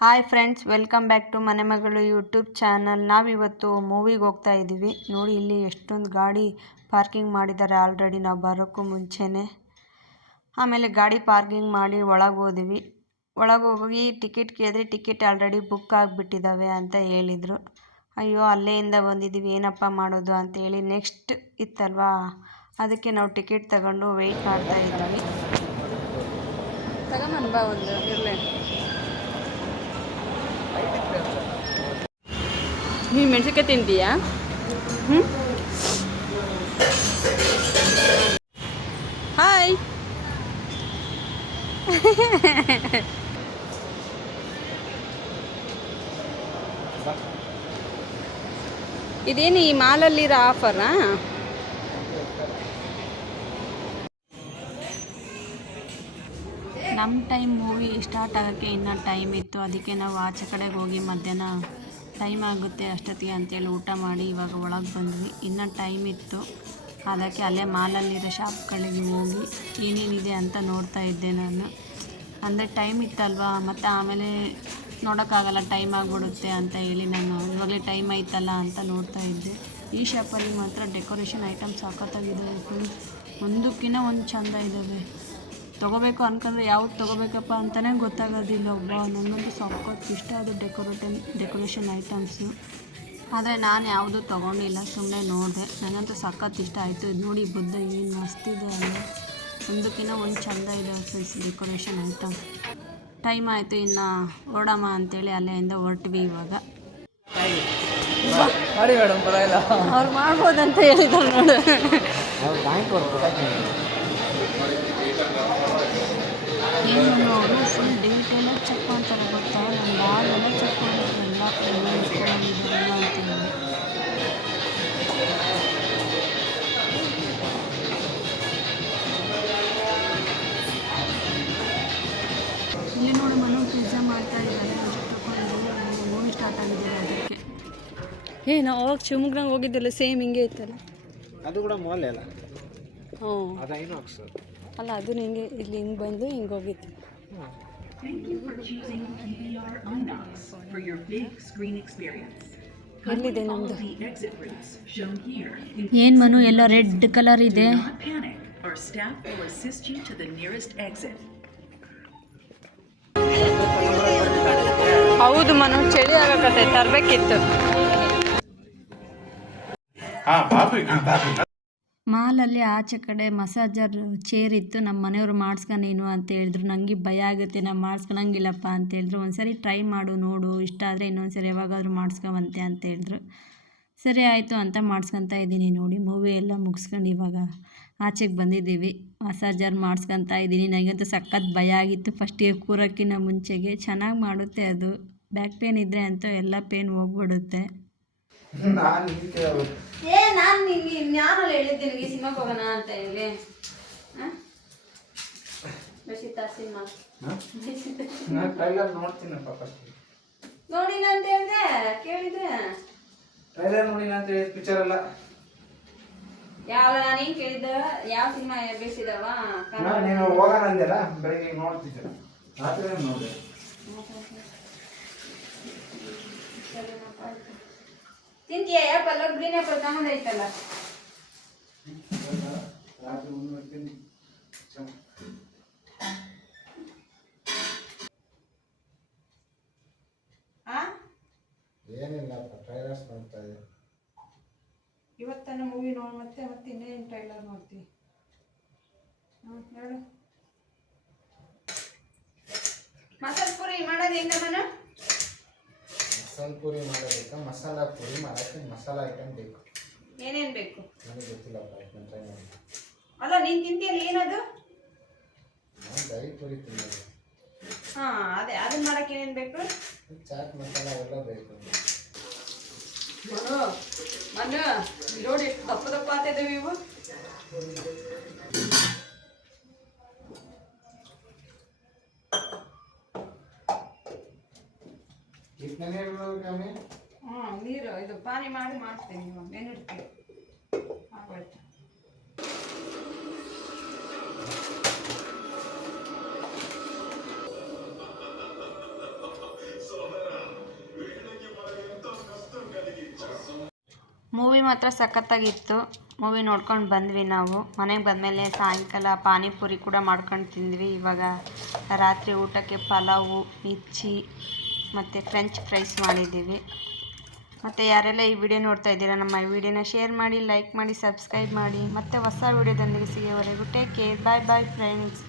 Hi friends, welcome back to ಮನೆ ಮಗಳು YouTube channel. ನಾವಿವತ್ತು ಮೂವಿಗೆ ಹೋಗ್ತಾ ಇದ್ದೀವಿ. ನೋಡಿ, ಇಲ್ಲಿ ಎಷ್ಟೊಂದು ಗಾಡಿ ಪಾರ್ಕಿಂಗ್ ಮಾಡಿದ್ದಾರೆ ಆಲ್ರೆಡಿ ನಾವು ಬರೋಕ್ಕೂ ಮುಂಚೆನೇ. ಆಮೇಲೆ ಗಾಡಿ ಪಾರ್ಕಿಂಗ್ ಮಾಡಿ ಒಳಗೆ ಹೋದ್ವಿ. ಒಳಗೆ ಹೋಗಿ ಟಿಕೆಟ್ ಕೇಳಿದ್ರೆ ಟಿಕೆಟ್ ಆಲ್ರೆಡಿ ಬುಕ್ ಆಗಿಬಿಟ್ಟಿದ್ದಾವೆ ಅಂತ ಹೇಳಿದರು. ಅಯ್ಯೋ, ಅಲ್ಲೇಯಿಂದ ಬಂದಿದ್ದೀವಿ, ಏನಪ್ಪ ಮಾಡೋದು ಅಂತೇಳಿ ನೆಕ್ಸ್ಟ್ ಇತ್ತಲ್ವಾ, ಅದಕ್ಕೆ ನಾವು ಟಿಕೆಟ್ ತಗೊಂಡು ವೆಯ್ಟ್ ಮಾಡ್ತಾ ಇದ್ವಿ. ತಗೊಂಬನ್ ಬಾ ಒಂದು ಇರಲಿ. ನೀನು ಮೆಣಸಿನ್ಕಾಯಿ ತಿಂತೀಯಾ? ಹಾಯ್. ಇದೇನು ಈ ಮಾಲಲ್ಲಿರೋ ಆಫರಾ? ನಮ್ಮ ಟೈಮ್ ಮೂವಿ ಸ್ಟಾರ್ಟ್ ಆಗೋಕ್ಕೆ ಇನ್ನೂ ಟೈಮ್ ಇತ್ತು. ಅದಕ್ಕೆ ನಾವು ಆಚೆ ಕಡೆಗೆ ಹೋಗಿ ಮಧ್ಯಾಹ್ನ ಟೈಮ್ ಆಗುತ್ತೆ ಅಷ್ಟೊತ್ತಿಗೆ ಅಂತೇಳಿ ಊಟ ಮಾಡಿ ಇವಾಗ ಒಳಗೆ ಬಂದ್ವಿ. ಇನ್ನೂ ಟೈಮ್ ಇತ್ತು, ಅದಕ್ಕೆ ಅಲ್ಲೇ ಮಾಲಲ್ಲಿರೋ ಶಾಪ್ಗಳಿಗೆ ಹೋಗಿ ಏನೇನಿದೆ ಅಂತ ನೋಡ್ತಾ ಇದ್ದೆ ನಾನು. ಅಂದರೆ ಟೈಮ್ ಇತ್ತಲ್ವಾ, ಮತ್ತು ಆಮೇಲೆ ನೋಡೋಕ್ಕಾಗಲ್ಲ, ಟೈಮ್ ಆಗಿಬಿಡುತ್ತೆ ಅಂತ ಹೇಳಿ ನಾನು ಇವಾಗಲೇ ಟೈಮ್ ಆಯ್ತಲ್ಲ ಅಂತ ನೋಡ್ತಾ ಇದ್ದೆ. ಈ ಶಾಪಲ್ಲಿ ಮಾತ್ರ ಡೆಕೋರೇಷನ್ ಐಟಮ್ಸ್ ಸಾಕತ್ತಾಗಿದ್ದಾವೆ ಫ್ರೆಂಡ್ಸ್. ಒಂದಕ್ಕಿಂತ ಒಂದು ಚೆಂದ ಇದ್ದಾವೆ. ತೊಗೋಬೇಕು ಅನ್ಕೊಂಡ್ರೆ ಯಾವ್ದು ತೊಗೋಬೇಕಪ್ಪ ಅಂತಲೇ ಗೊತ್ತಾಗೋದಿಲ್ಲ. ನನಗಂತೂ ಸಖತ್ತು ಇಷ್ಟ ಅದು ಡೆಕೋರೇಷನ್ ಐಟಮ್ಸು. ಆದರೆ ನಾನು ಯಾವುದೂ ತೊಗೊಂಡಿಲ್ಲ, ಸುಮ್ಮನೆ ನೋಡಿದೆ. ನನಗಂತೂ ಸಖತ್ತು ಇಷ್ಟ ಆಯಿತು. ಇದು ನೋಡಿ, ಬುದ್ಧ ಏನು ಮಸ್ತಿದೆ ಅಲ್ಲ, ಒಂದಕ್ಕಿಂತ ಒಂದು ಚೆಂದ ಇದೆ ಫ್ರೆಂಡ್ಸ್ ಡೆಕೋರೇಷನ್ ಐಟಮ್. ಟೈಮ್ ಆಯಿತು, ಇನ್ನು ಹೊರಡಮ್ಮ ಅಂತೇಳಿ ಅಲ್ಲಿಂದ ಹೊರಟ್ವಿ. ಇವಾಗ ಅವ್ರು ಮಾಡ್ಬೋದಂತ ಹೇಳಿದ್ರು ನೋಡು. ಏನು ಅವರು ಫುಲ್ ಡೀಟೇಲ ಚೆಕ್ ಮಾಡ್ತಾರೆ ಗೊತ್ತಾ, ನಮ್ಮ ಬ್ಯಾಗೆಲ್ಲ ಚೆಕ್ ಮಾಡ್ತಾರೆ, ಎಲ್ಲ ಇಸ್ಕೊಂಡಿದ್ದಾರಲ್ಲ ಅಂತೇಳಿ. ಇಲ್ಲಿ ನೋಡಿ, ಮನು ಪಿಜ್ಜಾ ಮಾಡ್ತಾ ಇದ್ದಾರೆ. ತಗೊಂಡು ಮೂವಿ ಸ್ಟಾರ್ಟ್ ಆಗಿದೆ ಅದಕ್ಕೆ. ನಾವು ಅವಾಗ ಶಿವಮೊಗ್ಗಂಗೆ ಹೋಗಿದ್ದಿಲ್ಲ, ಸೇಮ್ ಹಿಂಗೆ ಇತ್ತಲ್ಲ. ಅದು ಕೂಡ ಮಾಲ್ ಅಲ್ಲ. ಹ್ಞೂ, ಅಲ್ಲ ಅದು ಹಿಂಗೆ ಇಲ್ಲಿ ಹಿಂಗೆ ಬಂದು ಹಿಂಗೆ ಹೋಗಿತ್ತು. ಎಲ್ಲಿದೆ ನಮ್ಮದು? ಏನು ಮನು, ಎಲ್ಲ ರೆಡ್ ಕಲರ್ ಇದೆ. ಹೌದು ಮನು, ಚಳಿ ಆಗಕತ್ತೆ, ತರಬೇಕಿತ್ತು. ಮಾಲಲ್ಲಿ ಆಚೆ ಕಡೆ ಮಸಾಜರ್ ಚೇರ್ ಇತ್ತು. ನಮ್ಮ ಮನೆಯವರು ಮಾಡಿಸ್ಕೊಂಡೇನು ಅಂತ ಹೇಳಿದ್ರು. ನನಗೆ ಭಯ ಆಗುತ್ತೆ, ನಾನು ಮಾಡಿಸ್ಕೊಳಂಗಿಲ್ಲಪ್ಪ ಅಂತ ಹೇಳಿದ್ರು. ಒಂದ್ಸರಿ ಟ್ರೈ ಮಾಡು ನೋಡು, ಇಷ್ಟ ಆದರೆ ಇನ್ನೊಂದ್ಸರಿ ಯಾವಾಗಾದರೂ ಮಾಡಿಸ್ಕೊಂಬಂತೆ ಅಂತ ಹೇಳಿದ್ರು. ಸರಿ ಆಯಿತು ಅಂತ ಮಾಡಿಸ್ಕೊತಾ ಇದ್ದೀನಿ. ನೋಡಿ, ಮೂವಿ ಎಲ್ಲ ಮುಗಿಸ್ಕೊಂಡು ಇವಾಗ ಆಚೆಗೆ ಬಂದಿದ್ದೀವಿ. ಮಸಾಜರ್ ಮಾಡಿಸ್ಕೊತಾ ಇದ್ದೀನಿ. ನನಗಂತೂ ಸಖತ್ ಭಯ ಆಗಿತ್ತು ಫಸ್ಟಿಗೆ ಕೂರೋಕ್ಕಿಂತ ಮುಂಚೆಗೆ. ಚೆನ್ನಾಗಿ ಮಾಡುತ್ತೆ ಅದು. ಬ್ಯಾಕ್ ಪೇನ್ ಇದ್ದರೆ ಅಂತೂ ಎಲ್ಲ ಪೇನ್ ಹೋಗ್ಬಿಡುತ್ತೆ. ನಾನು ಹೇಳಿದ್ದೆ ನಿನಗೆ ಸಿನಿಮಾಗೆ ಹೋಗೋಣ ಅಂತ ಹೇಳಿ. ಸಿನಿಮಾ ನೋಡಿನ ಅಂತ ಹೇಳಿದೆ, ಕೇಳಿದೆ. ಟ್ರೈಲರ್ ನೋಡಿನ ಅಂತ ಹೇಳಿದ ಪಿಕ್ಚರ್ ಅಲ್ಲ. ಯಾವ ನಾನು ಏನು ಕೇಳಿದ್ದ, ಯಾವ ಸಿನಿಮಾ ಬೇಸಿದವ? ನೀನು ಹೋಗೋಣ ಅಂದೆಲ್ಲ, ಬೆಳಿಗ್ಗೆ ನೋಡ್ತಿದ್ದೆ, ರಾತ್ರಿ ನೋಡಿದೆ. ತಿಂತೀಯ? ಆ್ಯಪಲ್, ಗ್ರೀನ್ ಆ್ಯಪಲ್ ತಗೊಂಡೈತಲ್ಲ. ಏನಿಲ್ಲಪ್ಪ, ಟ್ರೈಲರ್ಸ್ ನೋಡ್ತಾ ಇದ್ದೆ. ಇವತ್ತನ ಮೂವಿ ನೋಡಿ ಮತ್ತೆ ಇನ್ನೇನು ಟ್ರೈಲರ್ ನೋಡ್ತೀವಿ? ಹೇಳು. ಮಸಾಲೆ ಪೂರಿ ಮಾಡೋದು ಹೆಂಗೆ ಮನ? ಮಸಾಲೆ ಪೂರಿ ಮಾಡೋದಕ್ಕೆ ಮಸಾಲ ಪೂರಿ ಮಾಡೋಕ್ಕೆ ಮಸಾಲ ಐಟಮ್ ಬೇಕು. ಏನೇನು ಬೇಕು ನನಗೆ ಗೊತ್ತಿಲ್ಲಪ್ಪ, ಟ್ರೈ ಮಾಡಿ. ಅಲ್ಲ, ನೀನು ತಿಂತೀಯಲ್ಲ, ಏನದು? ನಾನು ದಹಿ ಪೂರಿ ತಿನ್ನೋದು. ಹಾಂ, ಅದೇ ಅದನ್ನ ಮಾಡೋಕ್ಕೆ ಏನೇನು ಬೇಕು? ಚಾಟ್ ಮಸಾಲ ಎಲ್ಲ ಬೇಕು. ಮನು ನೋಡಿ, ಎಷ್ಟು ದಪ್ಪ ದಪ್ಪ ಆಗ್ತಿದ್ದಾವೆ ಇವು. ನೀರು ಇದು ಪಾನಿ ಮಾಡಿ ಮಾಡ್ತೀನಿ. ಇವಾಗ ನೆನಿಡ್ತೀನಿ, ಆಗೋಯ್ತು. ಮೂವಿ ಮಾತ್ರ ಸಖತ್ತಾಗಿತ್ತು. ಮೂವಿ ನೋಡ್ಕೊಂಡು ಬಂದ್ವಿ ನಾವು. ಮನೆಗೆ ಬಂದಮೇಲೆ ಸಾಯಂಕಾಲ ಪಾನಿಪುರಿ ಕೂಡ ಮಾಡ್ಕೊಂಡು ತಿಂದ್ವಿ. ಇವಾಗ ರಾತ್ರಿ ಊಟಕ್ಕೆ ಪಲಾವು, ಮಿರ್ಚಿ ಮತ್ತು ಫ್ರೆಂಚ್ ಫ್ರೈಸ್ ಮಾಡಿದ್ದೀವಿ. ಮತ್ತು ಯಾರೆಲ್ಲ ಈ ವಿಡಿಯೋ ನೋಡ್ತಾ ಇದ್ದೀರಾ, ನಮ್ಮ ಈ ವಿಡಿಯೋನ ಶೇರ್ ಮಾಡಿ, ಲೈಕ್ ಮಾಡಿ, ಸಬ್ಸ್ಕ್ರೈಬ್ ಮಾಡಿ. ಮತ್ತು ಹೊಸ ವಿಡಿಯೋದೊಂದಿಗೆ ಸಿಗೋವರೆಗೂ ಟೇಕ್ ಕೇರ್. ಬಾಯ್ ಬಾಯ್ ಫ್ರೆಂಡ್ಸ್.